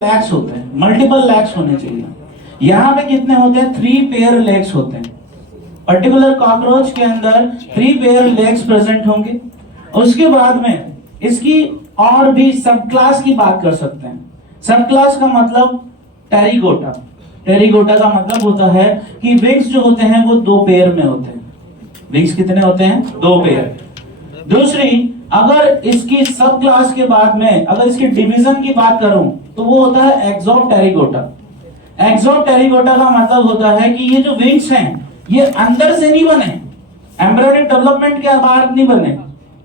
लैक्स होते हैं, मल्टीपल लैक्स होने चाहिए। यहाँ पे कितने होते हैं? 3 पेयर लेग्स होते हैं। पर्टिकुलर कॉकरोच के अंदर 3 पेयर लेग्स प्रेजेंट होंगे। उसके बाद में इसकी और भी सब क्लास की बात कर सकते हैं। सब क्लास का मतलब टेरिगोटा। टेरिगोटा का मतलब होता है कि विंग्स जो होते हैं वो 2 पेयर में होते हैं। विंग्स कितने होते हैं? 2 पेयर। दूसरी, अगर इसकी सब क्लास के बाद में अगर इसकी डिवीजन की बात करूं तो वो होता है एक्सोप्टेरिगोटा। एक्सोप्टेरिगोटा का मतलब होता है कि ये जो विंग्स हैं ये अंदर से नहीं बने, एम्ब्रियोनिक डेवलपमेंट के बाद नहीं बने,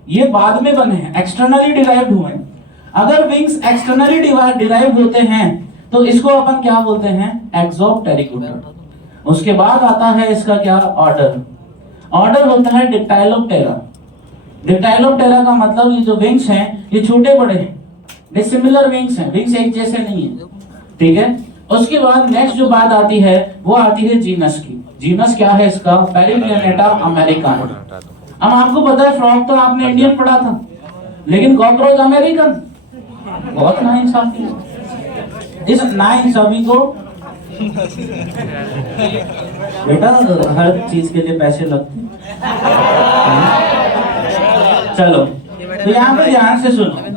ये बाद में बने हैं, एक्सटर्नली डिराइव्ड हुए हैं। अगर विंग्स एक्सटर्नली डिराइव्ड होते हैं तो इसको अपन क्या बोलते हैं? एक्सोप्टेरिगोटा। उसके बाद आता है इसका क्या? ऑर्डर। ऑर्डर होता है डिप्टाइलोप्टेरा। डिप्टाइलोप्टेरा का मतलब ये जो विंग्स हैं ये छोटे बड़े हैं, डिसिमिलर विंग्स हैं, विंग्स एक जैसे नहीं है, ठीक है। उसके बाद नेक्स्ट जो बात आती है वो आती है जीनस की। जीनस क्या है इसका? पेरिप्लैनेटा अमेरिकाना। अब आपको पता है फ्रॉग तो आपने इंडियन पढ़ा था, लेकिन कॉकरोच अमेरिकन। बहुत नाइंसाफी है। इस नाइंसाफी को बेटा हर चीज के लिए पैसे लगते हैं। चलो तो यहाँ पे ध्यान से सुनो।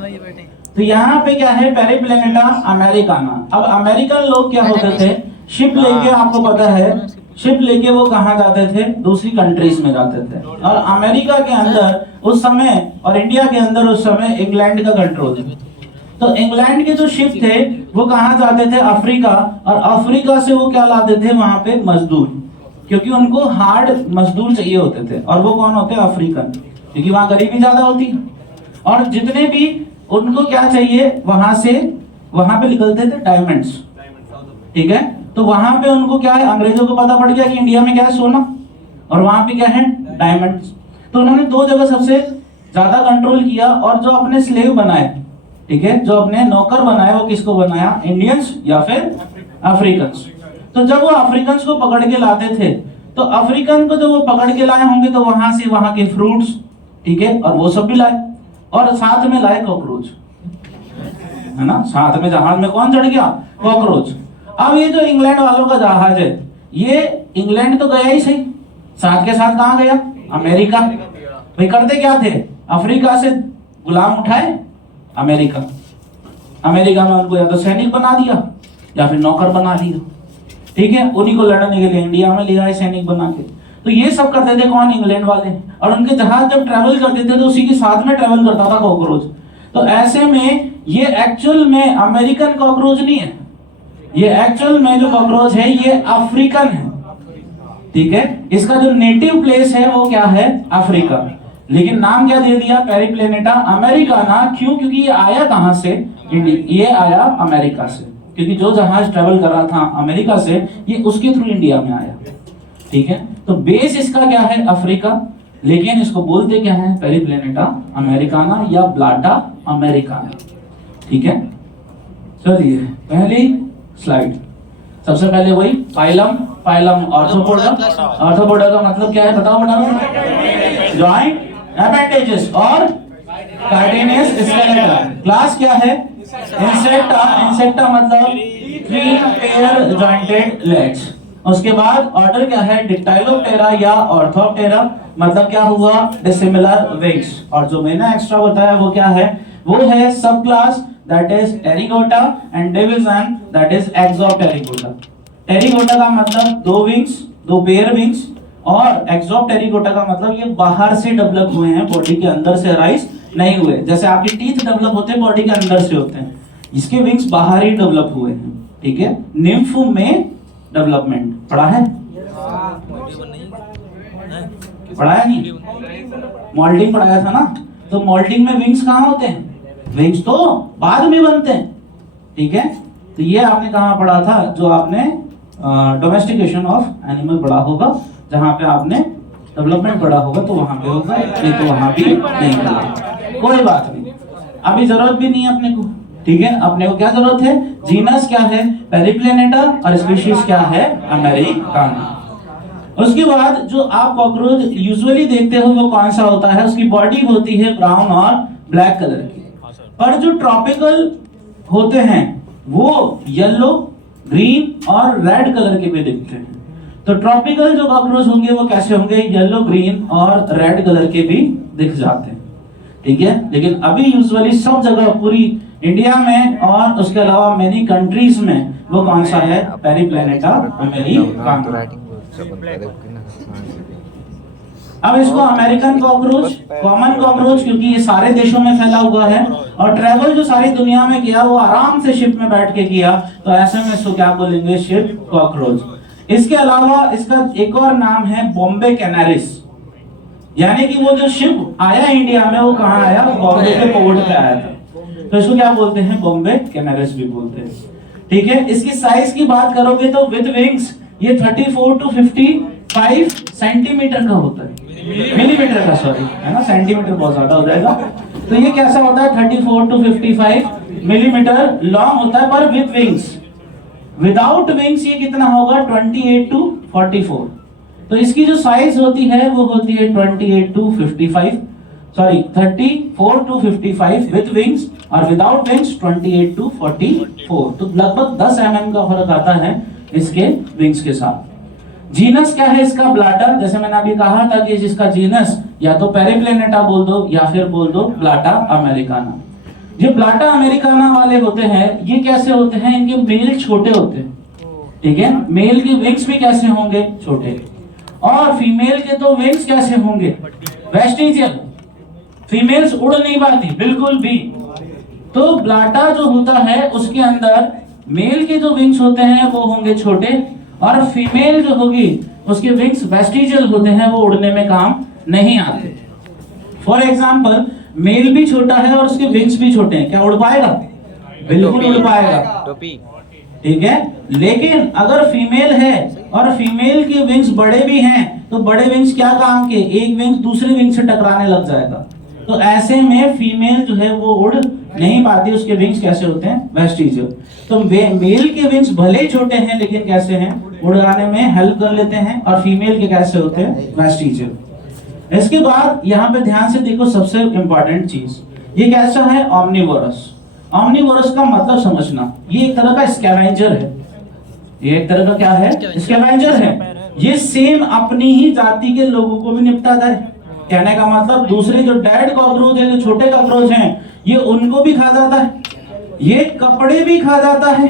तो यहाँ पे क्या है? पेरिप्लैनेटा अमेरिकाना। अब अमेरिकन लोग क्या होते थे? शिप लेके, आपको पता है शिप लेके वो कहाँ जाते थे? दूसरी कंट्रीज में जाते थे। और अमेरिका के अंदर उस समय और इंडिया के अंदर उस समय इंग्लैंड का कंट्रोल था। तो इंग्लैंड के जो शिप थे वो कहाँ जाते थे? अफ्रीका। और अफ्रीका से वो क्या लाते थे? वहां पे मजदूर, क्योंकि उनको हार्ड मजदूर चाहिए होते थे। और वो कौन होते? अफ्रीकन, क्योंकि वहां गरीबी ज्यादा होती है। और जितने भी उनको क्या चाहिए वहां से, वहां पे निकलते थे डायमंड्स, ठीक है। तो वहां पे उनको क्या है? अंग्रेजों को पता पड़ गया कि इंडिया में क्या है? सोना, और वहां पे क्या है? डायमंड्स। तो उन्होंने 2 जगह सबसे ज्यादा कंट्रोल किया। और जो अपने स्लेव बनाए, ठीक है, जो अपने नौकर बनाए, वो किसको बनाया? इंडियंस या फिर अफ्रीकन्स। तो जब वो अफ्रीकन्स को पकड़ के लाते थे तो अफ्रीकन को जो वो पकड़ के लाए होंगे तो वहां से वहां के फ्रूट्स, ठीक है, और वो सब भी लाए, और साथ में लाए कॉकरोच, है ना। साथ में जहाज में कौन चढ़ गया? कॉकरोच। अब ये जो इंग्लैंड वालों का जहाज है ये इंग्लैंड तो गया ही सही, साथ के साथ कहां गया? अमेरिका। भाई करते क्या थे? अफ्रीका से गुलाम उठाए अमेरिका। अमेरिका में उनको या तो सैनिक बना दिया या फिर नौकर बना दिया, ठीक है। उन्हीं को लड़ने के लिए इंडिया में ले आए सैनिक बना के। तो ये सब करते थे कौन? इंग्लैंड वाले। और उनके जहाज जब ट्रेवल करते थे तो उसी के साथ में ट्रेवल करता था कॉकरोच। तो ऐसे में ये एक्चुअल में अमेरिकन कॉकरोच नहीं है, ये एक्चुअल में जो कॉकरोच है ये अफ्रीकन है, ठीक है। इसका जो नेटिव प्लेस है वो क्या है? अफ्रीका। लेकिन नाम क्या दे दिया? पेरिप्लैनेटा अमेरिकाना। क्यों? क्योंकि ये आया कहां से? ये आया अमेरिका से, क्योंकि जो जहाज ट्रेवल कर रहा था अमेरिका से ये उसके थ्रू इंडिया में आया, ठीक है। तो बेस इसका क्या है? अफ्रीका, लेकिन इसको बोलते क्या है? पेरिप्लैनेटा अमेरिकाना या ब्लाटा अमेरिकाना, ठीक है। चलिए पहली स्लाइड। सबसे पहले वही फाइलम। Phylum arthropoda. ऑर्थोपोडा का मतलब क्या है? बताओ बताओ। जॉइंट, एपेंडेजेस और कार्टेनियस स्केलेटा। क्लास क्या है? इंसेक्टा। इंसेक्टा मतलब 3 पेयर जॉइंटेड लेग्स। उसके बाद ऑर्डर क्या है? डिप्टाइलोप्टेरा या ऑर्थोप्टेरा, मतलब क्या हुआ? Dissimilar wings. और जो मैंने एक्स्ट्रा बताया वो क्या है? वो है subclass that is Pterygota and division that is Exopterygota. Pterygota का मतलब 2 विंग्स, 2 पेयर विंग्स, और एक्सोप्टेरिगोटा का मतलब ये बाहर से डेवलप हुए हैं, बॉडी के अंदर से राइज नहीं हुए। जैसे आपके टीथ डेवलप होते हैं बॉडी के अंदर से होते हैं, इसके विंग्स बाहर ही डेवलप हुए हैं, ठीक है। निम्फ में डेवलपमेंट पढ़ा है? पढ़ाया नहीं? मोल्डिंग पढ़ाया था ना। तो मोल्डिंग में विंग्स कहाँ होते हैं? विंग्स तो बाद में बनते हैं, ठीक है। तो ये आपने कहाँ पढ़ा था? जो आपने डोमेस्टिकेशन ऑफ एनिमल पढ़ा होगा, जहाँ पे आपने डेवलपमेंट पढ़ा होगा तो वहां पे होगा, नहीं तो वहां भी नहीं पढ़ा। कोई बात नहीं, अभी जरूरत भी नहीं है अपने को, ठीक है। अपने को क्या जरूरत है? जीनस क्या है? पेरिप्लैनेटा, और स्पीशीज क्या है? अमेरिकाना। उसके बाद जो आप कॉकरोच यूजुअली देखते हो वो कौन सा होता है? उसकी बॉडी होती है ब्राउन और ब्लैक कलर की। पर जो ट्रॉपिकल होते हैं वो येलो, ग्रीन और रेड कलर के भी दिखते हैं। तो ट्रॉपिकल जो कॉकरोच होंगे वो कैसे होंगे? येलो, ग्रीन और रेड कलर के भी दिख जाते हैं, ठीक है। लेकिन अभी यूजुअली सब जगह पूरी इंडिया में और उसके अलावा मेनी कंट्रीज में वो कौन सा है? पेरिप्लैनेटा अमेरिकाना। अब इसको अमेरिकन कॉकरोच, कॉमन कॉकरोच, क्योंकि ये सारे देशों में फैला हुआ है और ट्रैवल जो सारी दुनिया में किया वो आराम से शिप में बैठ के किया, तो ऐसे में इसको क्या बोलेंगे? Ship cockroach. इसके अलावा इसका एक और नाम है बॉम्बे कैनारिस, यानी कि वो जो शिप आया इंडिया में वो कहाँ आया? बॉम्बे के पोर्ट पे आया था, तो इसको क्या बोलते हैं? बॉम्बे कैनारिस भी बोलते हैं, ठीक है। इसकी साइज की बात करोगे तो विद विंग्स ये 34 to 55 सेंटीमीटर का होता है, मिलीमीटर का, सॉरी, है ना, सेंटीमीटर बहुत ज्यादा हो जाएगा। तो ये कैसा होता है? 34 to 55 मिलीमीटर लॉन्ग होता है, पर विद विंग्स। विदाउट विंग्स ये कितना होगा? 28 to 44। तो इसकी जो साइज होती है वो होती है 28 to 55, sorry 34 to 55 with wings, और विदाउट विंग्स 28 to 44। तो लगभग 10 mm का फर्क आता है इसके विंग्स के साथ। जीनस क्या है इसका? ब्लाटा। जैसे मैंने अभी कहा था कि जिसका जीनस या तो पेरिप्लैनेटा बोल दो या फिर बोल दो ब्लाटा अमेरिकाना। जो ब्लाटा अमेरिकाना वाले होते हैं ये कैसे होते हैं? इनके मेल छोटे होते हैं, ठीक है। मेल के विंग्स भी कैसे होंगे? छोटे। और फीमेल के तो विंग्स कैसे होंगे? वेस्टिजियल। फीमेल्स उड़ नहीं पाती बिल्कुल भी। तो ब्लाटा जो होता है उसके अंदर मेल के जो विंग्स होते हैं वो होंगे छोटे, और फीमेल जो होगी उसके विंग्स वेस्टिजियल होते हैं, वो उड़ने में काम नहीं आते। फॉर एग्जाम्पल मेल भी छोटा है और उसके विंग्स भी छोटे हैं, क्या उड़ पाएगा? बिल्कुल उड़ पाएगा, ठीक है। लेकिन अगर फीमेल है और फीमेल के विंग्स बड़े भी हैं तो बड़े विंग्स क्या काम के? एक विंग दूसरे विंग से टकराने लग जाएगा, तो ऐसे में फीमेल जो है वो उड़ नहीं पाती, उसके विंग्स कैसे होते हैं? वेस्टिजियल। तो मेल के विंग्स भले ही छोटे हैं लेकिन कैसे हैं? उड़ाने में हेल्प कर लेते हैं, और फीमेल के कैसे होते हैं? वेस्टिजियल। इसके बाद यहाँ पे ध्यान से देखो, सबसे इंपॉर्टेंट चीज, ये कैसा है? ऑमनीवोरस। ऑमनीवोरस का मतलब समझना, ये एक तरह का स्कैवेंजर है। ये एक तरह का क्या है? स्कैवेंजर है। ये सेम अपनी ही जाति के लोगों को भी निपटाता है। कहने का मतलब दूसरे जो डेड कॉकरोच है, जो छोटे कॉकरोच हैं, ये उनको भी खा जाता है, ये कपड़े भी खा जाता है,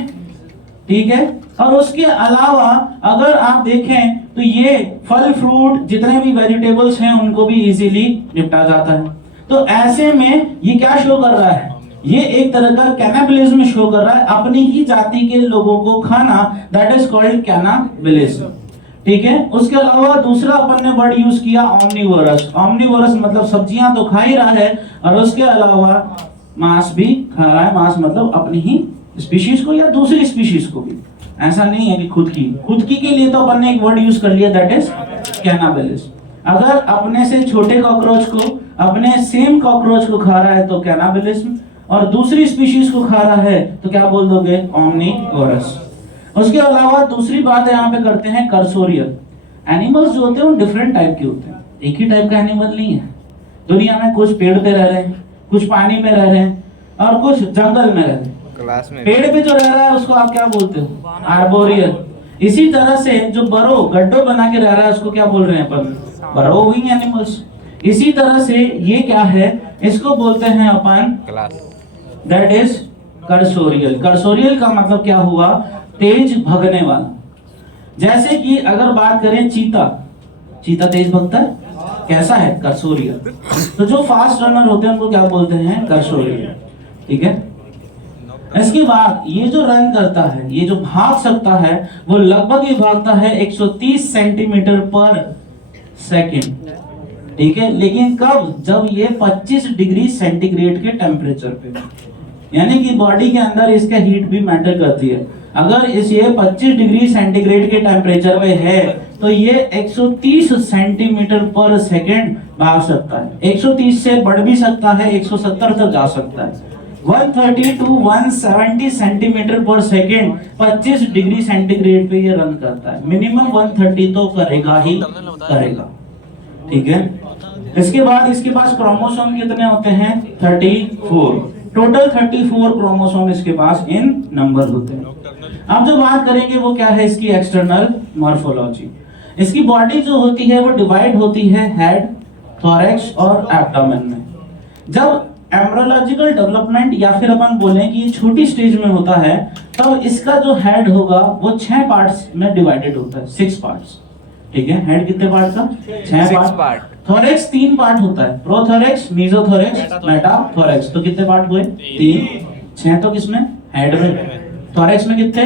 ठीक है। और उसके अलावा अगर आप देखें तो ये फल फ्रूट जितने भी वेजिटेबल्स हैं उनको भी इजीली निपटा जाता है। तो ऐसे में ये क्या शो कर रहा है? ये एक तरह का कैनाबिलिज्म शो कर रहा है, अपनी ही जाति के लोगों को खाना, दैट इज कॉल्ड कैनाबिलिज्म, ठीक है। उसके अलावा दूसरा अपन ने वर्ड यूज किया ऑमनीवोरस। ऑमनीवोरस मतलब सब्जियां तो खा ही रहा है और उसके अलावा मांस भी खा रहा है। मांस मतलब अपनी ही स्पीशीज को या दूसरी स्पीशीज को भी, ऐसा नहीं है कि खुद की के लिए तो अपन ने एक वर्ड यूज कर लिया, दैट इज कैनाबिलिज्म। अगर अपने से छोटे कॉकरोच को अपने सेम कॉकरोच को खा रहा है तो कैनाबिलिज्म, और दूसरी स्पीशीज को खा रहा है तो क्या बोल दोगे? ऑमनीवोरस। उसके अलावा दूसरी बात यहाँ पे करते हैं कर्सोरियल। एनिमल्स जो होते हैं वो डिफरेंट टाइप के होते हैं, एक ही टाइप का एनिमल नहीं है। दुनिया में कुछ पेड़ पे रह रहे हैं, कुछ पानी में रह रहे हैं और कुछ जंगल में रह रहे हैं। पेड़ पे जो रह रहा है उसको आप क्या बोलते हो? आर्बोरियल। इसी तरह से जो बरो गड्ढो बना के रह रहा है उसको क्या बोल रहे हैं अपन? Burrowing animals. इसी तरह से ये क्या है? इसको बोलते हैं अपन दैट इज कर्सोरियल। कर्सोरियल का मतलब क्या हुआ? तेज भगने वाला। जैसे कि अगर बात करें चीता तेज भगता है, कैसा है? कर्सोरियल। तो जो फास्ट रनर होते हैं उनको क्या बोलते हैं? कर्सोरियल, ठीक है। इसके बाद ये जो रन करता है, ये जो भाग सकता है, वो लगभग ही भागता है 130 सेंटीमीटर पर सेकेंड, ठीक है। लेकिन कब? जब ये 25 डिग्री सेंटीग्रेड के टेम्परेचर पे, यानी कि बॉडी के अंदर इसका हीट भी मैटर करती है। अगर इस ये 25 डिग्री सेंटीग्रेड के टेम्परेचर पे है तो ये 130 सेंटीमीटर पर सेकेंड भाग सकता है। 130 से बढ़ भी सकता है, 170 तक जा सकता है। 130 to 170 सेंटीमीटर पर सेकेंड 25 डिग्री सेंटीग्रेड पे ये रन करता है। मिनिमम 130 तो करेगा ही करेगा, ठीक है। इसके बाद इसके पास क्रोमोसोम कितने होते हैं? 34। टोटल 34 क्रोमोसोम इसके पास इन नंबर होते हैं। अब जो बात करेंगे वो क्या है इसकी एक्सटर्नल मॉर्फोलॉजी। इसकी बॉडी जो होती है वो डिवाइड होती है हेड, थोरैक्स और एब्डोमेन में। जब एम्ब्रियोलॉजिकल डेवलपमेंट या फिर अपन बोलें कि छोटी स्टेज में होता है तब इसका जो हेड होगा वो 6 पार्ट्स में डिवाइडेड होता है, 6 पार्ट्स। ठीक है, हेड कितने पार्ट का? 6 पार्ट। थोरैक्स 3 पार्ट होता है, प्रोथोरैक्स, मेसोथोरैक्स, मेटाथोरैक्स। तो कितने पार्ट हुए? 3। 6 तो किसमें? हेड में। थोरैक्स में कितने?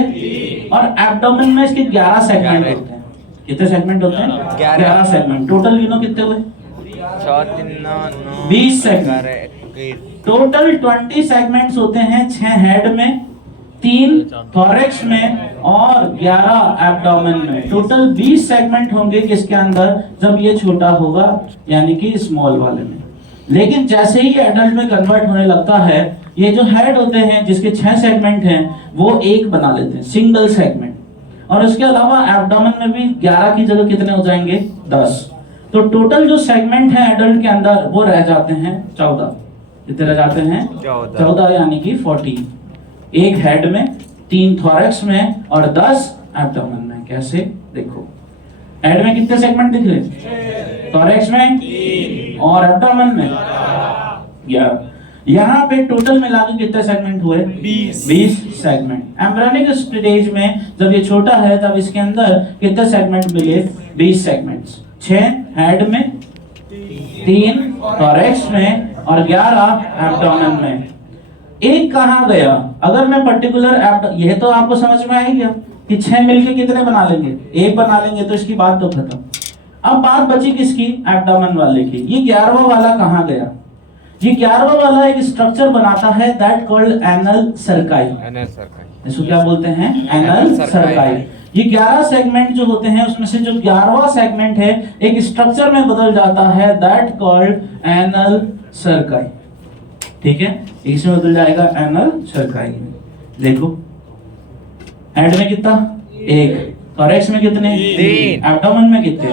और एब्डोमेन में इसके 11 सेगमेंट होते हैं। कितने सेगमेंट होते हैं? 11 सेगमेंट। टोटल लीनो कितने हुए? 20 सेगमेंट। टोटल 20 सेगमेंट्स होते हैं, 6 हेड में, 3 थोरैक्स में और 11 एब्डोमेन में। टोटल 20 सेगमेंट होंगे किसके अंदर जब ये छोटा होगा, यानी कि स्मॉल वाले में। लेकिन जैसे ही एडल्ट में कन्वर्ट होने लगता है, ये जो हेड होते हैं जिसके 6 सेगमेंट हैं वो एक बना लेते हैं, सिंगल सेगमेंट। और उसके अलावा एब्डोमेन में भी 11 की जगह कितने हो जाएंगे? 10। तो टोटल जो सेगमेंट है एडल्ट के अंदर वो रह जाते हैं 14। कितने रह जाते हैं? 14, यानी कि 40। एक हेड में, 3 थोरैक्स में और 10 एब्डोमेन में। कैसे? देखो, हेड में कितने सेगमेंट दिख रहे? थोरैक्स में 3 और एब्डोमेन में 11। यहाँ पे टोटल मिला के कितने सेगमेंट हुए? 20 सेगमेंट। एम्ब्रियोनिक स्टेज में जब ये छोटा है तब इसके अंदर कितने सेगमेंट मिले? 20 सेगमेंट्स। 6 हेड में, 3 थोरैक्स में और 11 एब्डोमेन में। एक कहाँ गया? अगर मैं पर्टिकुलर यह तो आपको समझ में आएगा कि 6 मिलके कितने बना लेंगे? एक बना लेंगे, तो इसकी बात तो खत्म। अब बात बची किसकी? एब्डोमेन वाले की। ये 11वां वाला कहाँ गया? ये 11वां वाला एक स्ट्रक्चर बनाता है दैट कॉल्ड एनल सर्काई। इसको क्या बोलते हैं? एनल सर्काई। ये 11 सेगमेंट जो होते हैं उसमें से जो 11वां सेगमेंट है एक स्ट्रक्चर में बदल जाता है दैट कॉल्ड एनल सर्काई। ठीक है, इसमें बदल जाएगा एनल सर्काई। देखो, हेड में कितना? 1। थोरैक्स में कितने? 3। एब्डोमेन में कितने?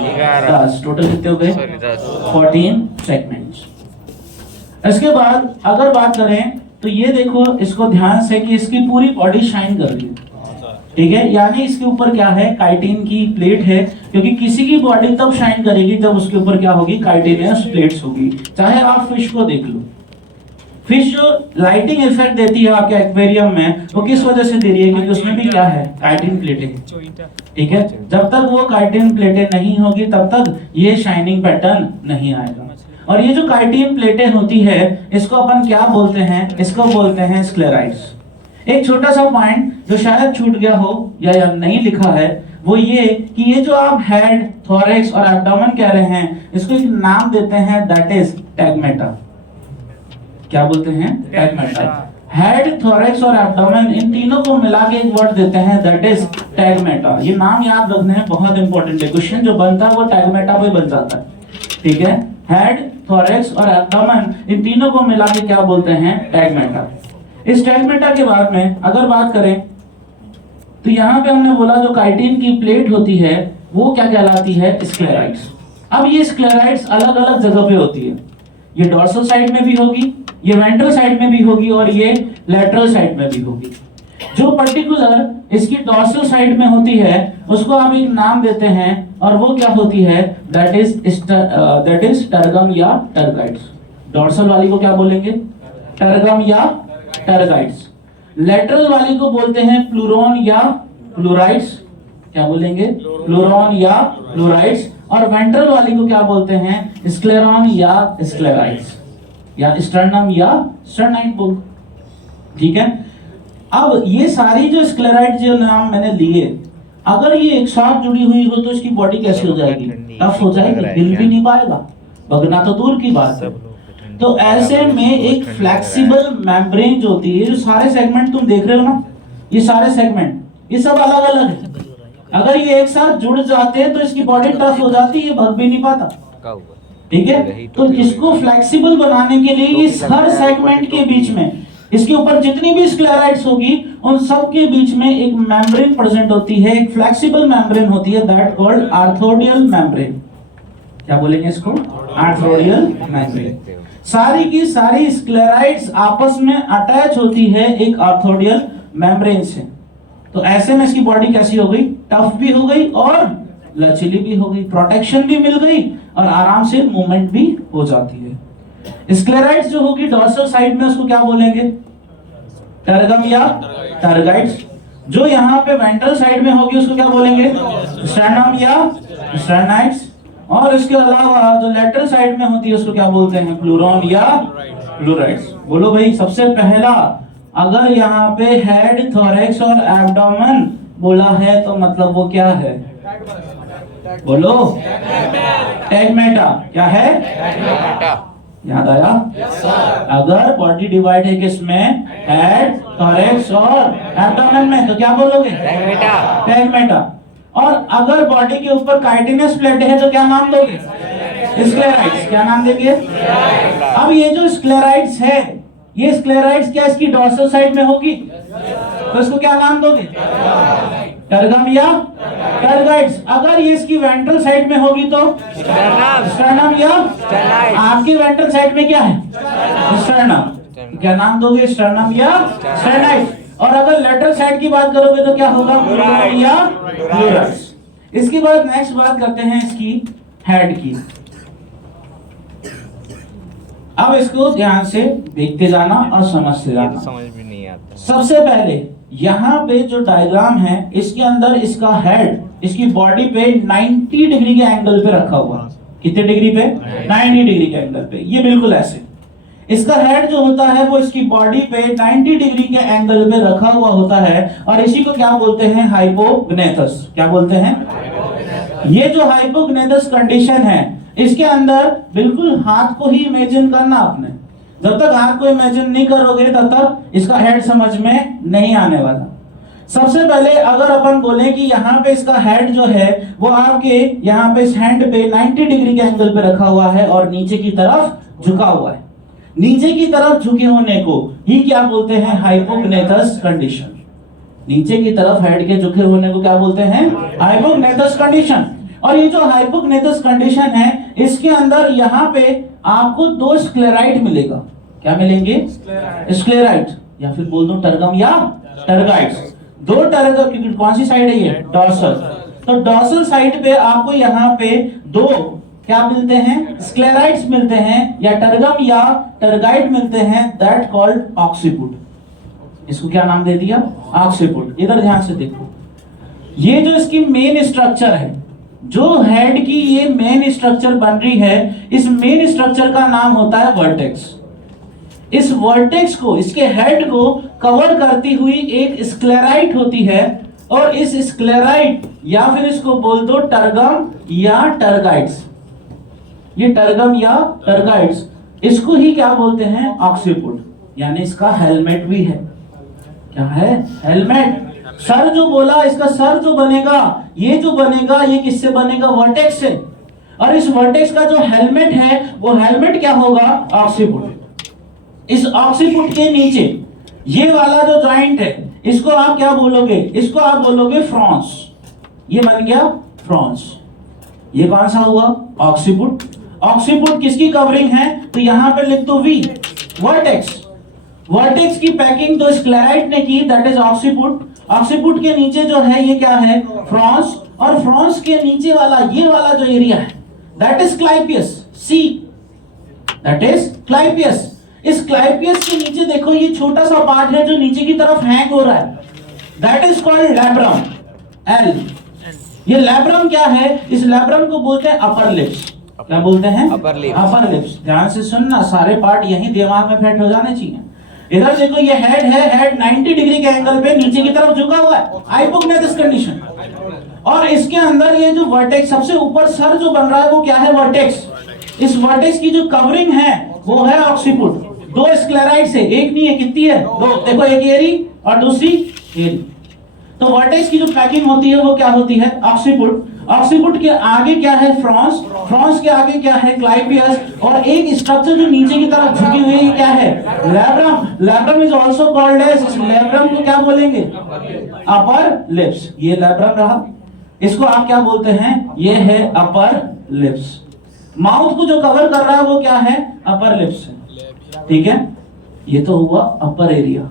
10। टोटल कितने हो गए? 14 सेगमेंट्स। इसके बाद अगर बात करें तो ये देखो इसको ध्यान से कि इसकी पूरी बॉडी शाइन कर रही है। ठीक है, यानी इसके ऊपर क्या है? काइटिन की प्लेट है, क्योंकि किसी की बॉडी तब शाइन करेगी जब उसके ऊपर क्या होगी? काइटिनियस प्लेट्स होगी। चाहे आप फिश को देख लो, फिश जो लाइटिंग इफेक्ट देती है आपके एक्वेरियम में वो किस वजह से दे रही है? क्योंकि उसमें भी क्या है? काइटिन प्लेटें। ठीक है, जब तक वो काइटिन प्लेटें नहीं होगी तब तक ये शाइनिंग पैटर्न नहीं आएगा। और ये जो काइटिन प्लेटें होती है इसको अपन क्या बोलते हैं? इसको बोलते हैं स्क्लेराइड्स। एक छोटा सा पॉइंट जो शायद छूट गया हो या नहीं लिखा है वो ये कि ये जो आप हेड, थोरैक्स और एब्डोमेन कह रहे हैं इसको एक नाम देते हैं दैट इज टैगमेटा। क्या बोलते हैं? टैगमेटा। हेड, थोरैक्स और एब्डोमेन इन तीनों को मिला के एक वर्ड देते हैं दैट इज टैगमेटा। ये नाम याद रखना है, बहुत इंपॉर्टेंट है। क्वेश्चन जो बनता है वो टैगमेटा पे बन जाता है। ठीक है, हेड, थोरैक्स और एब्डोमेन इन तीनों को मिला के क्या बोलते हैं? टैगमेटा। इस टैगमेटा के बाद में अगर बात करें तो यहाँ पे हमने बोला जो काइटिन की प्लेट होती है वो क्या कहलाती है? स्क्लेराइड्स। अब ये स्क्लेराइड्स अलग अलग जगह पे होती है। ये डोर्सल साइड में भी होगी, ये वेंट्रल साइड में भी होगी और ये लेटरल साइड में भी होगी। जो पर्टिकुलर इसकी डोर्सल साइड में होती है उसको हम एक नाम देते हैं और वो क्या होती है? दैट इज टर्गम या टर्गाइड्स। डोर्सल वाली को क्या बोलेंगे? टर्गम या टर्गाइड्स। लेटरल वाली को बोलते हैं प्लूरोन या प्लूराइड्स। क्या बोलेंगे? प्लूरोन या प्लूराइड्स। और वेंट्रल वाली को क्या बोलते हैं? स्क्लेरॉन या स्क्लेराइड्स, या स्टर्नम या स्टर्नाइट बोल। ठीक है, अब ये सारी जो स्क्लेराइड जो नाम मैंने लिए, अगर ये एक साथ जुड़ी हुई हो तो इसकी बॉडी कैसी हो जाएगी? टफ हो जाएगी, हिल भी नहीं पाएगा, भगना तो दूर की बात है। तो ऐसे में एक फ्लेक्सिबल मेम्ब्रेन जो होती है, जो सारे सेगमेंट तुम देख रहे हो ना, ये सारे सेगमेंट ये सब अलग अलग है। अगर ये एक साथ जुड़ जाते हैं तो इसकी बॉडी टफ हो जाती है, ये भग भी नहीं पाता। ठीक है, तो इसको फ्लेक्सिबल बनाने के लिए ये हर सेगमेंट के बीच में इसके ऊपर जितनी भी स्क्लेराइड्स होगी उन सब के बीच में एक मेम्ब्रेन प्रेजेंट होती है, एक फ्लेक्सिबल मेम्ब्रेन होती है दैट कॉल्ड आर्थोडियल मेम्ब्रेन। क्या बोलेंगे इसको? आर्थोडियल मेम्ब्रेन। सारी की सारी स्क्लेराइड्स आपस में अटैच होती है एक आर्थोडियल मेम्ब्रेन से। तो ऐसे में इसकी बॉडी कैसी हो गई, टफ भी हो गई और लचीली भी हो गई, प्रोटेक्शन भी मिल गई और आराम से मूवमेंट भी हो जाती है। स्क्लेराइड्स जो होगी डॉर्सल साइड में उसको क्या बोलेंगे, टर्गम या टर्गाइड्स। जो यहाँ पे वेंट्रल साइड में होगी उसको क्या बोलेंगे, स्टर्नम या स्टर्नाइड्स। और इसके अलावा जो लेटरल साइड में होती है उसको क्या बोलते हैं, प्लूरॉन या प्लूराइड्स। बोलो भाई, सबसे पहला अगर यहाँ पे हेड, थोरैक्स और एब्डोमेन बोला है तो मतलब वो क्या है, बोलो, टैगमेटा। क्या है, याद आया? अगर बॉडी डिवाइड है किसमें, हेड, थोरैक्स और एब्डोमेन में, तो क्या बोलोगे, टैगमेटा। और अगर बॉडी के ऊपर काइटिनस प्लेट है तो क्या नाम दोगे, स्क्लेराइड्स। क्या नाम देंगे? अब ये जो स्क्लेराइड्स है, ये स्क्लेराइड्स क्या इसकी डॉर्सल साइड में होगी तो इसको क्या नाम दोगे, टर्गम या टर्गाइड्स। अगर ये इसकी वेंट्रल साइड में होगी तो स्टर्नम या, आपकी वेंट्रल साइड में क्या है, स्टर्नम। क्या नाम दोगे, स्टर्नम या स्टर्नाइड्स। और अगर लेटरल साइड की बात करोगे तो क्या होगा, प्लूरॉन या प्लूराइड्स। इसके बाद नेक्स्ट बात करते हैं इसकी हेड की। अब इसको ध्यान से देखते जाना और समझते जाना। समझ भी नहीं आता। सबसे पहले यहाँ पे जो डायग्राम है इसके अंदर इसका हेड इसकी बॉडी पे 90 डिग्री के एंगल पे रखा हुआ। कितने डिग्री पे, 90 डिग्री के एंगल पे। ये बिल्कुल ऐसे इसका हेड जो होता है वो इसकी बॉडी पे 90 डिग्री के एंगल पे रखा हुआ होता है और इसी को क्या बोलते हैं, हाइपोग्नेथस। क्या बोलते हैं? ये जो हाइपोग्नेथस कंडीशन है इसके अंदर बिल्कुल हाथ को ही इमेजिन करना आपने। जब तक हाथ को इमेजिन नहीं करोगे तब तक इसका हेड समझ में नहीं आने वाला। सबसे पहले अगर अपन बोले कि यहाँ पे इसका हेड जो है वो आपके यहाँ पे इस हैंड पे 90 डिग्री के एंगल पे रखा हुआ है और नीचे की तरफ झुका हुआ है। नीचे की तरफ झुके होने को ही क्या बोलते हैं, हाइपोग्नेथस कंडीशन। नीचे की तरफ हेड के झुके होने को क्या बोलते हैं, हाइपोग्नेथस कंडीशन। और ये जो हाइपोग्नेथस कंडीशन है इसके अंदर यहाँ पे आपको दो स्क्लेराइड मिलेगा। क्या मिलेंगे, स्क्लेराइड या फिर बोल दो टर्गम या टर्गाइड्स। दो टर्गम, क्योंकि कौन सी साइड है ये, डॉर्सल। तो डॉर्सल साइड पे आपको यहाँ पे दो क्या मिलते हैं, स्क्लेराइड्स मिलते हैं या टर्गम या टर्गाइड मिलते हैं, दैट कॉल्ड ऑक्सीपुट। इसको क्या नाम दे दिया, ऑक्सीपुट। इधर ध्यान से देखो, ये जो इसकी मेन स्ट्रक्चर है, जो हेड की ये मेन स्ट्रक्चर बन रही है, इस मेन स्ट्रक्चर का नाम होता है वर्टेक्स। इस वर्टेक्स को, इसके हेड को कवर करती हुई एक स्क्लेराइड होती है और इस स्क्लेराइड या फिर इसको बोल दो टर्गम या टर्गाइड्स। ये टर्गम या टर्गाइड्स, इसको ही क्या बोलते हैं, ऑक्सीपुट। यानी इसका हेलमेट भी है। क्या है, हेलमेट। सर जो बोला, इसका सर जो बनेगा, ये जो बनेगा ये किससे बनेगा, वर्टेक्स से। और इस वर्टेक्स का जो हेलमेट है वो हेलमेट क्या होगा, ऑक्सीपुट। इस ऑक्सीपुट के नीचे ये वाला जो जॉइंट है इसको आप क्या बोलोगे, इसको आप बोलोगे फ्रॉन्स। ये बन गया फ्रॉन्स। ये कौन सा हुआ, ऑक्सीपुट। ऑक्सीपुट किसकी कवरिंग है, तो यहां पे लिख दो वी, वर्टेक्स। वर्टेक्स की पैकिंग तो स्क्लेराइड ने की, दैट इज ऑक्सीपुट। ऑक्सीपुट के नीचे जो है ये क्या है, फ्रॉन्स। और फ्रॉन्स के नीचे वाला ये वाला जो एरिया है that is clypeus, see, that is clypeus. इस क्लाइपियस के नीचे देखो ये छोटा सा पार्ट है जो नीचे की तरफ हैंग हो रहा है, that is called labrum, L. ये लैब्रम क्या है, इस लैब्रम को बोलते हैं अपर लिप्स। क्या बोलते हैं, अपर लिप्स। Upper lips. ध्यान से सुनना, सारे पार्ट यही दिमाग में फिट हो जाने चाहिए। इधर देखो ये हेड है, हेड 90 डिग्री के एंगल पे नीचे की तरफ झुका हुआ है, हाइपोग्नेथस कंडीशन। और इसके अंदर ये जो वर्टेक्स, सबसे ऊपर सर जो बन रहा है वो क्या है, वर्टेक्स। इस वर्टेक्स की जो कवरिंग है वो है ऑक्सीपुट। दो स्क्लेराइड्स है, एक नहीं है, कितनी है, दो। देखो, एक एरी और दूसरी एरी। तो वर्टेक्स की जो पैकिंग होती है वो क्या होती है, ऑक्सीपुट। ऑक्सीपुट के आगे क्या है, फ्रॉन्स। फ्रॉन्स के आगे क्या है, क्लाइपियस। और एक स्ट्रक्चर जो नीचे की तरफ झुकी हुई है क्या है, labrum. Labrum is also called as, इस लैब्रम को क्या बोलेंगे, अपर लिप्स। ये लैब्रम रहा, इसको आप क्या बोलते हैं, ये है अपर लिप्स। माउथ को जो कवर कर रहा है वो क्या है, अपर लिप्स है। ठीक है, ये तो हुआ अपर एरिया।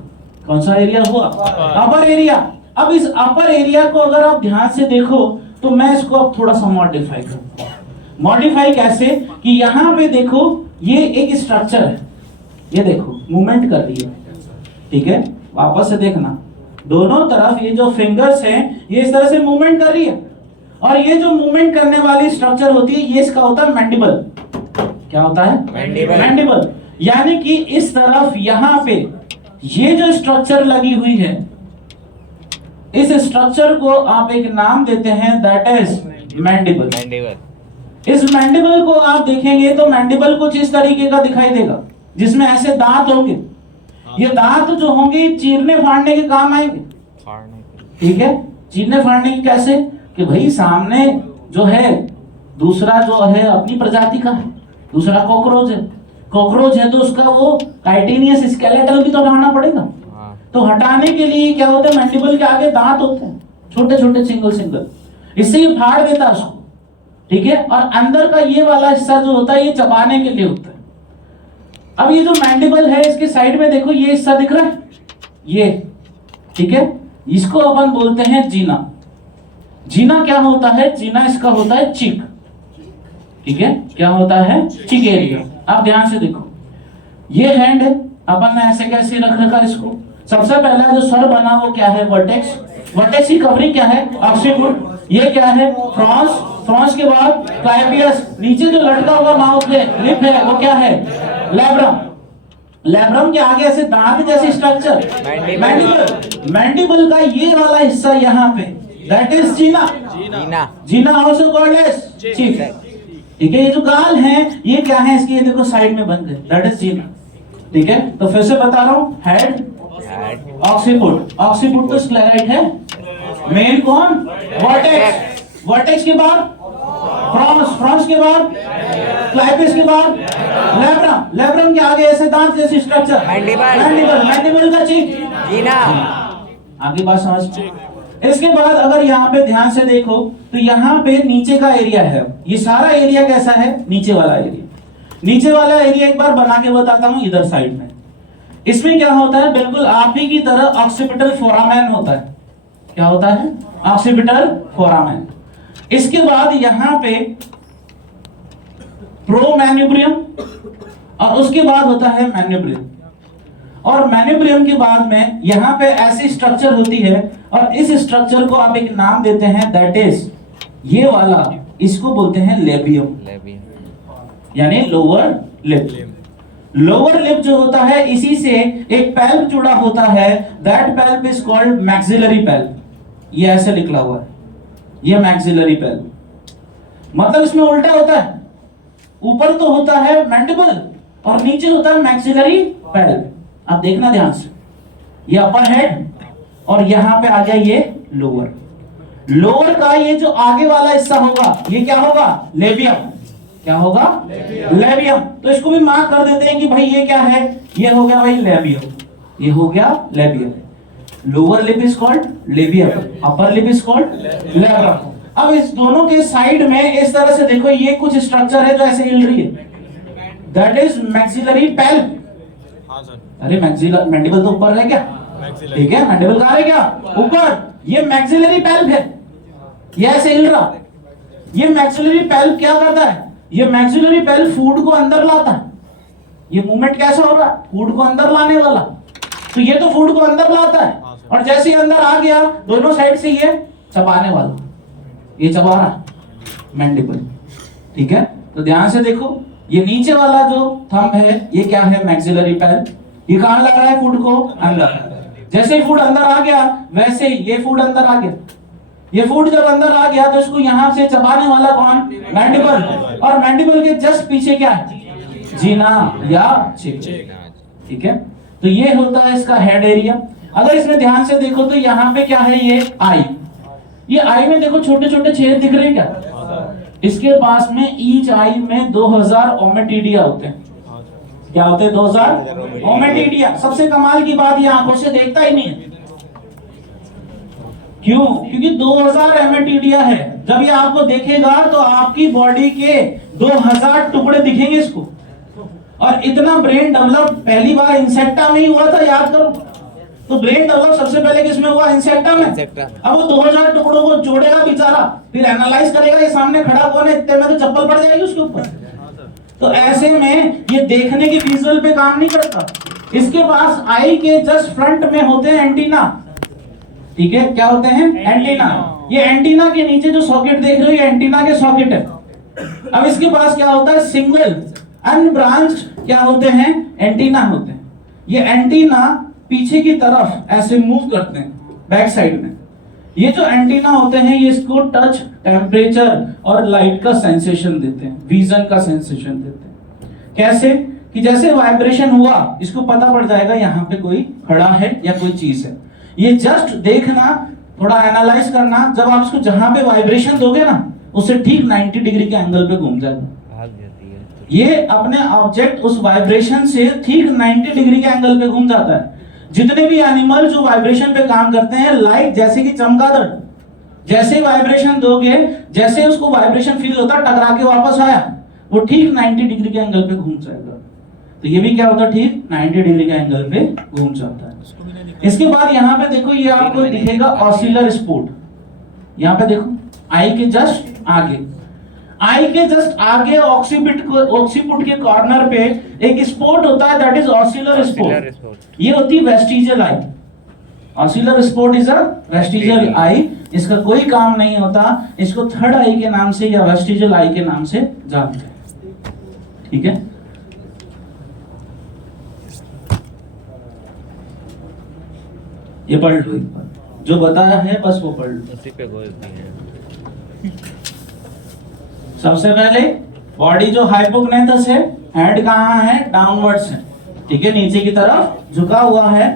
कौन सा एरिया हुआ? Upper area. अब इस अपर एरिया को अगर आप ध्यान से देखो तो मैं इसको अब थोड़ा सा मॉडिफाई करता हूं। मॉडिफाई कैसे कि यहां पे देखो ये एक स्ट्रक्चर है, ये देखो मूवमेंट कर रही है, ठीक है, वापस से देखना दोनों तरफ ये जो फिंगर्स हैं ये इस तरह से मूवमेंट कर रही है, और ये जो मूवमेंट करने वाली स्ट्रक्चर होती है ये इसका होता है मैंडिबल। क्या होता है? मैंडिबल। यानी कि इस तरफ यहां पे ये जो स्ट्रक्चर लगी हुई है, इस स्ट्रक्चर को आप एक नाम देते हैं, दैट इज मैंडिबल। इस मैंडिबल को आप देखेंगे तो मैंडिबल कुछ इस तरीके का दिखाई देगा, जिसमें ऐसे दांत होंगे। ये दांत जो होंगे चीरने फाड़ने के काम आएंगे, ठीक है। चीरने फाड़ने की कैसे कि भाई सामने जो है दूसरा जो है अपनी प्रजाति का है, दूसरा कॉकरोच है, कॉकरोच है तो उसका वो काइटिनियस स्केलेटल भी तो हटाना पड़ेगा। तो हटाने के लिए क्या होता है, मैंडिबल के आगे दांत होते हैं छोटे छोटे सिंगल सिंगल, इससे ये फाड़ देता है उसको, ठीक है। और अंदर का ये वाला हिस्सा जो होता है ये चबाने के लिए होता है। अब ये जो मैंडिबल है इसके साइड में देखो ये हिस्सा दिख रहा है, ये, ठीक है, इसको अपन बोलते हैं जीना। जीना क्या होता है? जीना इसका होता है चीक, ठीक है। क्या होता है? चीक एरिया। आप ध्यान से देखो, ये हैंड है, अपन ने ऐसे कैसे रख रखा इसको। सबसे पहला जो सर बना वो क्या है? वर्टेक्स। वर्टेक्स की कवरिंग क्या है? ऑक्सीपिट। ये क्या है? फ्रॉन्स। फ्रॉन्स के बाद क्लाइपियस। नीचे जो लटका हुआ माउथ है, लिप है, वो क्या है? लैब्रम। लैब्रम के आगे ऐसे दांत जैसे स्ट्रक्चर मैंडिबल। मैंडिबल का ये वाला हिस्सा यहाँ पे, that is gena. Gena also called as cheek, ठीक है। ये जो गाल हैं ये क्या है? इसकी ये देखो साइड में बन गए, दैट इज जीना, ठीक है। तो फिर से बता रहा हूं, हेड, ऑक्सीपुट। ऑक्सीपुट तो स्क्लेराइड है। मेन कौन? वर्टेक्स। वर्टेक्स के बाद फ्रॉन्स। फ्रॉन्स के बाद क्लाइपिस के बाद लैब्रम। लैब्रम के आगे ऐसे दांत जैसे स्ट्रक्चर मैंडिबल। मैंडिबल का चीक, जीना। आगे बात समझ। इसके बाद अगर यहाँ पे ध्यान से देखो तो यहाँ पे नीचे का एरिया है, ये सारा एरिया कैसा है? नीचे वाला एरिया। नीचे वाला एरिया एक बार बना के बताता हूँ इधर साइड में। इसमें क्या होता है? बिल्कुल आप ही की तरह ऑक्सीपिटल फोरामेन होता है। क्या होता है? Occipital foramen. इसके बाद यहाँ पे प्रोमैन्युब्रियम और उसके बाद होता है मैन्युब्रियम, और मैन्युब्रियम के बाद में यहाँ पे ऐसी स्ट्रक्चर होती है, और इस स्ट्रक्चर को आप एक नाम देते हैं, दैट इज ये वाला, इसको बोलते हैं लेबियम, यानी लोअर लिप। लोअर लिप जो होता है इसी से एक पैल्प जुड़ा होता है, that palp is called maxillary palp. ये ऐसे निकला हुआ है, ये मैक्सिलरी पैल्प। मतलब इसमें उल्टा होता है, ऊपर तो होता है मैंडिबल और नीचे होता है मैक्सिलरी पैल्प। आप देखना ध्यान से, ये अपर हेड और यहां पे आ गया ये लोअर। लोअर का ये जो आगे वाला हिस्सा होगा ये क्या होगा? लेबियम। क्या होगा? लेबियम। तो इसको भी मार्क कर देते हैं कि भाई ये क्या है? ये हो गया भाई लेबियम, ये हो गया labium. Lower lip is called labium, upper lip is called labrum. अब इस दोनों के साइड में इस तरह से देखो, ये कुछ स्ट्रक्चर है जो ऐसे हिल रही है, दैट इज मैक्सिलरी पैल्प। अरे मैंडिबल तो ऊपर है क्या? ठीक है, मैंडिबल कहां है? क्या ऊपर? ये मैक्सिलरी पैल्प है, ये ऐसे हिल रहा। ये मैक्सिलरी पैल्प क्या करता है? ये मैक्सिलरी पैल्प फूड को अंदर लाता है। ये मूवमेंट कैसा हो रहा है? फूड को अंदर लाने वाला। तो ये तो फूड को अंदर लाता है, और जैसे ही अंदर आ गया दोनों साइड से ये चबाने वाला, ये चबा रहा मैंडिबल, ठीक है। तो ध्यान से देखो, ये नीचे वाला जो थंब है ये क्या है? Maxillary palp. ये कहां ला रहा है? फूड को अंदर। जैसे ही फूड अंदर आ गया वैसे ये फूड अंदर आ गया। ये फूड जब अंदर आ गया तो इसको यहां से चबाने वाला कौन? मैंडिबल। और मैंडिबल के जस्ट पीछे क्या है? जीना या चीक, ठीक है। तो ये होता है इसका हेड एरिया। अगर इसमें ध्यान से देखो तो यहाँ पे क्या है? ये आई। ये आई में देखो छोटे छोटे छेद दिख रहे हैं क्या? इसके पास में ईच आई में 2000 ओमेटिडिया होते हैं। क्या होते हैं? 2000 ओमेटिडिया। सबसे कमाल की बात, ये आंखों से देखता ही नहीं है। क्यों? क्योंकि 2000 ओमेटिडिया है। जब ये आपको देखेगा तो आपकी बॉडी के 2000 टुकड़े दिखेंगे इसको। और इतना ब्रेन डेवलप पहली बार इंसेक्टा में ही हुआ था, याद करो। तो ब्रेन डेवलप सबसे पहले किसमें हुआ? इंसेक्टा में। अब वो 2000 टुकड़ों को जोड़ेगा बेचारा, फिर एनालाइज करेगा, ये सामने खड़ा कौन है, इतने में तो चप्पल पड़ जाएगी उसके ऊपर। तो ऐसे में ये देखने की विजुअल पे काम नहीं करता। इसके पास आई के जस्ट फ्रंट में होते हैं एंटीना, ठीक है, क्या होते हैं? एंटीना। ये एंटीना के नीचे जो सॉकेट देख रहे हो, ये एंटीना के सॉकेट है। अब इसके पास क्या होता है? सिंगल अनब्रांच्ड क्या होते हैं? एंटीना होते हैं। ये एंटीना पीछे की तरफ ऐसे मूव करते हैं बैक साइड में। ये जो एंटीना होते हैं ये इसको टच, टेम्परेचर और लाइट का सेंसेशन देते हैं, विजन का सेंसेशन देते हैं। कैसे? कि जैसे वाइब्रेशन हुआ, इसको पता पड़ जाएगा यहाँ पे कोई खड़ा है या कोई चीज है। ये जस्ट देखना, थोड़ा एनालाइज करना, जब आप इसको जहां पे वाइब्रेशन दोगे ना, उससे ठीक 90 डिग्री के एंगल पे घूम जाएगा। ये अपने ऑब्जेक्ट उस वाइब्रेशन से ठीक 90 डिग्री के एंगल पे घूम जाता है। जितने भी एनिमल जो वाइब्रेशन पे काम करते हैं, लाइट जैसे कि चमगादड़, जैसे वाइब्रेशन दोगे, जैसे उसको वाइब्रेशन फील होता है, टकरा के वापस आया, वो ठीक 90 डिग्री के एंगल पे घूम जाएगा। तो ये भी क्या होता है? ठीक 90 डिग्री के एंगल पे घूम जाता है। इसके बाद यहाँ पे देखो, ये आपको दिखेगा ऑसिलर स्पॉट। यहाँ पे देखो, आई के जस्ट आगे, आई के जस्ट आगे ऑक्सीपिट के कॉर्नर पे एक स्पॉट होता है, दैट इज ऑसिलर स्पॉट। ये होती है vestigial eye. Ocellar spot is a vestigial eye. इसका कोई काम नहीं होता, इसको थर्ड आई के नाम से या वेस्टिजियल आई के नाम से जानते हैं, ठीक है। ये पढ़ लो, जो बताया है बस वो पढ़ लो, उसी पे गोल है। सबसे पहले बॉडी जो हाइपोग्नेथस है, हेड कहाँ है? डाउनवर्ड्स है, ठीक है, नीचे की तरफ झुका हुआ है।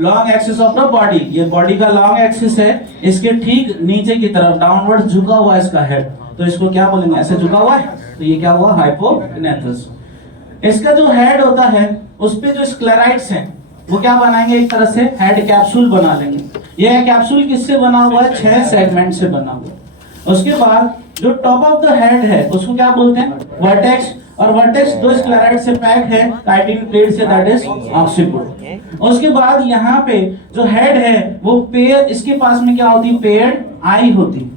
Long axis of the body, ये बॉडी का लॉन्ग एक्सिस है, इसके ठीक नीचे की तरफ डाउनवर्ड झुका हुआ है इसका हेड। तो इसको क्या बोलेंगे? ऐसे झुका हुआ है, तो ये क्या हुआ? हाइपोग्नेथस। इसका जो हेड होता है, उस पे जो स्क्लेराइड्स हैं, वो क्या बनाएंगे? एक तरह से हेड कैप्सूल बना लेंगे। यह कैप्सूल किससे बना हुआ है? 6 सेगमेंट से बना हुआ है। उसके बाद जो टॉप ऑफ द हेड है, उसको क्या बोलते हैं? वर्टेक्स। और वर्टेक्स दो स्क्लेराइड से पैक है, काइटिन प्लेट से, दैट इज ऑक्सीपिट। उसके बाद यहाँ पे जो हेड है वो पेयर, इसके पास में क्या होती है? पेयर्ड आई होती है।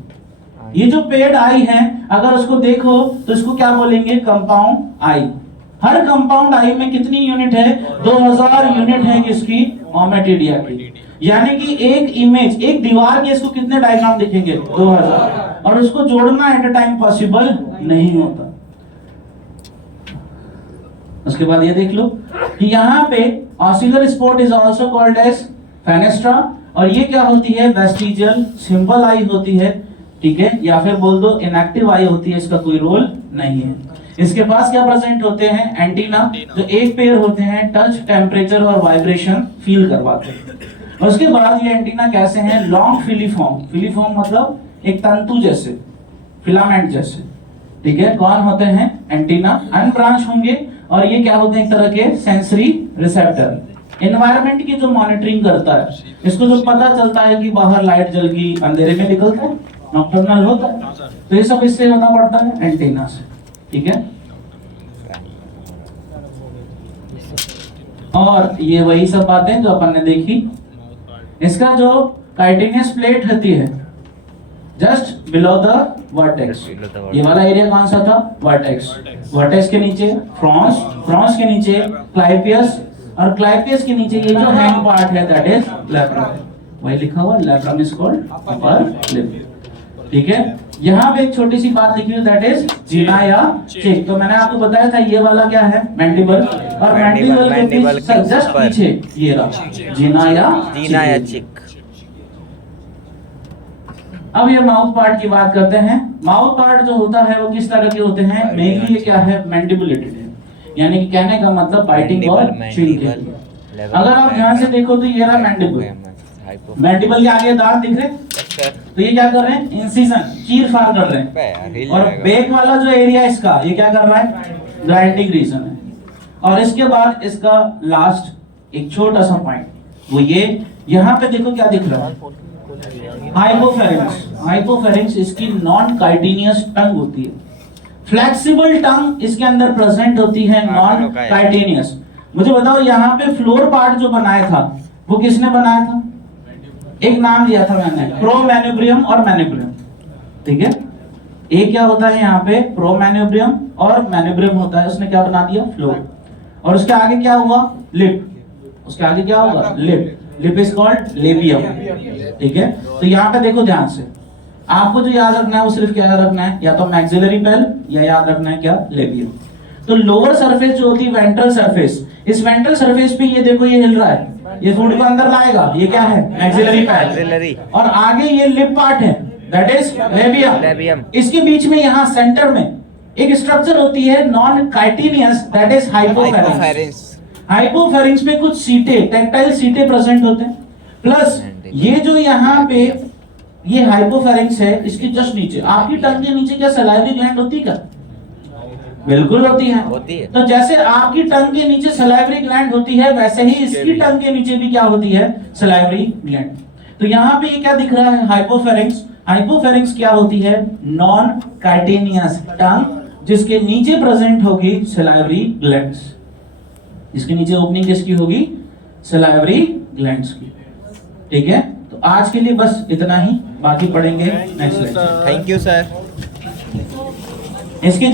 ये जो पेयर्ड आई है, अगर उसको देखो तो इसको क्या बोलेंगे? कंपाउंड आई। हर कंपाउंड आई में कितनी यूनिट है? 2000 यूनिट है किसकी? ओमेटिडिया की। यानी कि एक इमेज, एक दीवार के इसको कितने डायग्राम दिखेंगे? 2000। और उसको जोड़ना एट अ टाइम पॉसिबल नहीं होता। उसके बाद ये देख लो कि यहाँ पे ocellar spot is also called as fenestra, और ये क्या होती है? वेस्टिजियल सिंपल आई होती है, ठीक है, या फिर बोल दो इनएक्टिव आई होती है, इसका कोई रोल नहीं है। इसके पास क्या प्रेजेंट होते हैं? एंटीना, जो एक पेयर होते हैं, टच, टेम्परेचर और वाइब्रेशन फील करवाते हैं। उसके बाद ये एंटीना कैसे हैं? Long filiform. फिलीफॉर्म मतलब एक तंतु जैसे, फिलामेंट जैसे, ठीक है। कौन होते हैं? एंटीना। अनब्रांच होंगे, और ये क्या होते हैं? एक तरह के सेंसरी रिसेप्टर। एनवायरनमेंट की जो मॉनिटरिंग करता है, इसको जो पता चलता है कि बाहर लाइट जल गई, अंधेरे में निकलता है, नॉकटर्नल होता है, तो ये सब इससे होना पड़ता है, एंटीना से, ठीक है। और ये वही सब बातें जो अपन ने देखी। इसका जो काइटिनियस प्लेट होती है जस्ट बिलो द वर्टेक्स, ये वाला एरिया कौन सा था? वर्टेक्स। वर्टेक्स के नीचे फ्रॉन्स, फ्रॉन्स के नीचे क्लाइपियस, और क्लाइपियस के नीचे ये जो हैंग पार्ट है, दैट इज लैब्रम। वही लिखा हुआ, labrum is called upper lip, ठीक है। यहाँ पे एक छोटी सी बात लिखी हुई, दैट इज जीना या चिक। तो मैंने आपको बताया था ये वाला क्या है? मैंडिबल। और मैंडिबल के जस्ट पीछे ये रहा जीना या चिक। अब ये माउथ पार्ट की बात करते हैं। माउथ पार्ट जो होता है वो किस तरह के होते हैं? मेनली ये क्या है? मैंडिबुलेटेड है, यानी कि कहने का मतलब बाइटिंग और च्यूइंग के लिए। अगर आप ध्यान से देखो तो ये रहा मैंडिबल। मैंडिबल के आगे दांत दिख रहे हैं, तो ये क्या कर रहे हैं? इंसिजन, चीर फाड़ कर रहे हैं। और बैक वाला जो एरिया इसका, ये क्या कर रहा है? ग्राइंडिंग रीजन है। और इसके बाद इसका लास्ट एक छोटा सा पॉइंट, वो ये यहाँ पे देखो क्या दिख रहा है? हाइपोफेरिंक्स। हाइपोफेरिंक्स इसकी नॉन काइटिनियस टंग होती है। फ्लेक्सिबल टंग इसके अंदर प्रेजेंट होती है, नॉन काइटेनियस। मुझे बताओ यहाँ पे फ्लोर पार्ट जो बनाया था वो किसने बनाया था? एक नाम लिया था मैंने, प्रोमैन्यूब्रियम और मैन्यूब्रियम। ठीक है, एक क्या होता है यहाँ पे प्रोमैन्यूब्रियम और मैन्यूब्रियम होता है, उसने क्या बना दिया? फ्लोर। और उसके आगे क्या हुआ? लिप। उसके आगे क्या होगा? Lip. Lip is called labium. ठीक है, तो यहाँ पे देखो ध्यान से, आपको जो याद रखना है वो सिर्फ क्या याद रखना है? या तो मैक्सिलरी पेल या याद रखना है क्या? लेबियम। तो लोअर सरफेस जो होती है वेंट्रल सरफेस, इस वेंट्रल सरफेस पे ये देखो ये हिल रहा है, ये फूड को अंदर लाएगा, ये क्या है? मैक्सिलरी पेल। और आगे ये लिप पार्ट है, दैट इज लेबियम। इसके बीच में यहाँ सेंटर में एक स्ट्रक्चर होती है नॉन काइटेनियस, दैट इज हाइपोफेरिंक्स। हाइपोफेरिंक्स में कुछ सीटें, टैक्टाइल सीटें प्रेजेंट होते हैं, प्लस ये जो यहाँ पे ये हाइपोफेरिंक्स है, इसके जस्ट नीचे, आपकी टंग के नीचे क्या सलाइवरी ग्लैंड होती है क्या? बिल्कुल होती है। तो जैसे आपकी टंग के नीचे सलाइवरी ग्लैंड होती है, वैसे ही इसकी टंग के नीचे भी क्या होती है? Salivary gland. तो यहाँ पे ये क्या दिख रहा है? हाइपोफेरिंक्स। हाइपोफेरिंक्स क्या होती है? नॉन काइटेनियस टंग, जिसके नीचे प्रेजेंट होगी सलाइवरी ग्लैंड्स। इसके नीचे ओपनिंग किसकी होगी? सलाइवरी ग्लैंड्स की। ठीक है, तो आज के लिए बस इतना ही, बाकी पढ़ेंगे next lecture. Thank you sir. इसके